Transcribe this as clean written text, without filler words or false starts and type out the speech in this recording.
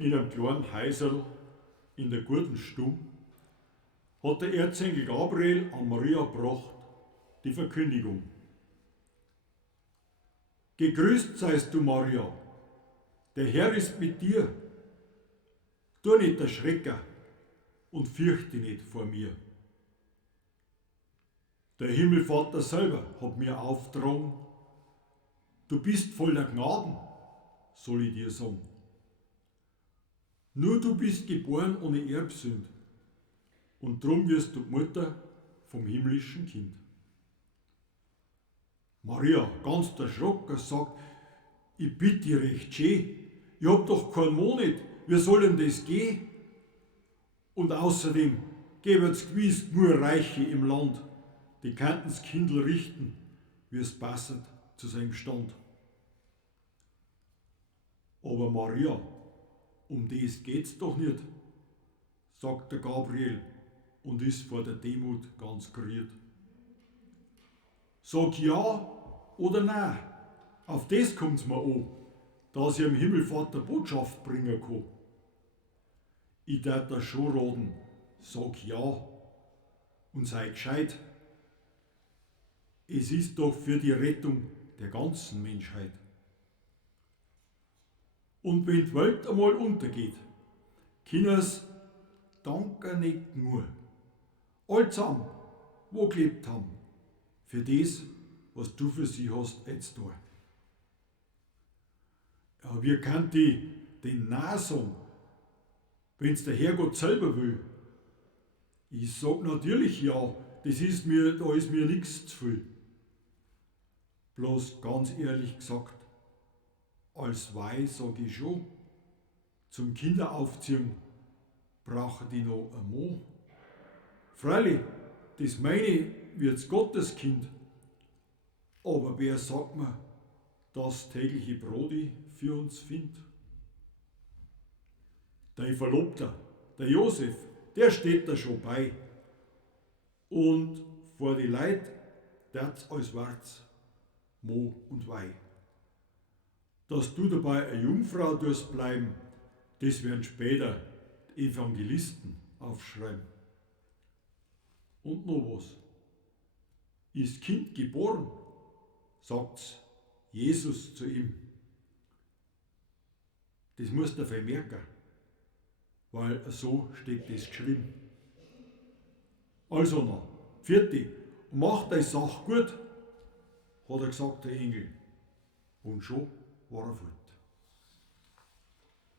In einem kleinen Häuserl in der guten Stube hat der Erzengel Gabriel an Maria gebracht die Verkündigung. Gegrüßt seist du, Maria, der Herr ist mit dir. Tu nicht erschrecken und fürchte nicht vor mir. Der Himmelvater selber hat mir aufgetragen, du bist voller Gnaden, soll ich dir sagen. Nur du bist geboren ohne Erbsünd und drum wirst du Mutter vom himmlischen Kind. Maria, ganz erschrocken, sagt, ich bitte dich recht schön, ich hab doch keinen Monat, wie soll denn das gehen? Und außerdem gäb's gewiss nur Reiche im Land, die könnten's Kindl richten, wie es passet zu seinem Stand. Aber Maria, um das geht's doch nicht, sagt der Gabriel und ist vor der Demut ganz gerührt. Sag ja oder nein, auf das kommt's mir an, dass ich dem Himmelvater Botschaft bringen kann. Ich darf da schon raten, sag ja und sei gescheit. Es ist doch für die Rettung der ganzen Menschheit. Und wenn die Welt einmal untergeht, Kinders, danke nicht nur. Allzusammen, wo gelebt haben, für das, was du für sie hast, jetzt da. Ja, wie kann die den Nein sagen, wenn's der Herrgott selber will? Ich sag natürlich ja, da ist mir nichts zu viel. Bloß ganz ehrlich gesagt, als Weih sag ich schon, zum Kinderaufziehen brauchen die noch ein Mann. Freilich, das meine wird's Gotteskind, aber wer sagt mir, dass tägliche Brot ich für uns find? Dein Verlobter, der Josef, der steht da schon bei. Und vor die Leid der's als wart's, Mo und Weih. Dass du dabei eine Jungfrau durst bleiben, das werden später die Evangelisten aufschreiben. Und noch was. Ist Kind geboren, sagt's Jesus zu ihm. Das musst du vermerken, weil so steht das geschrieben. Also noch, vierte, mach deine Sache gut, hat er gesagt, der Engel. Und schon war er fort.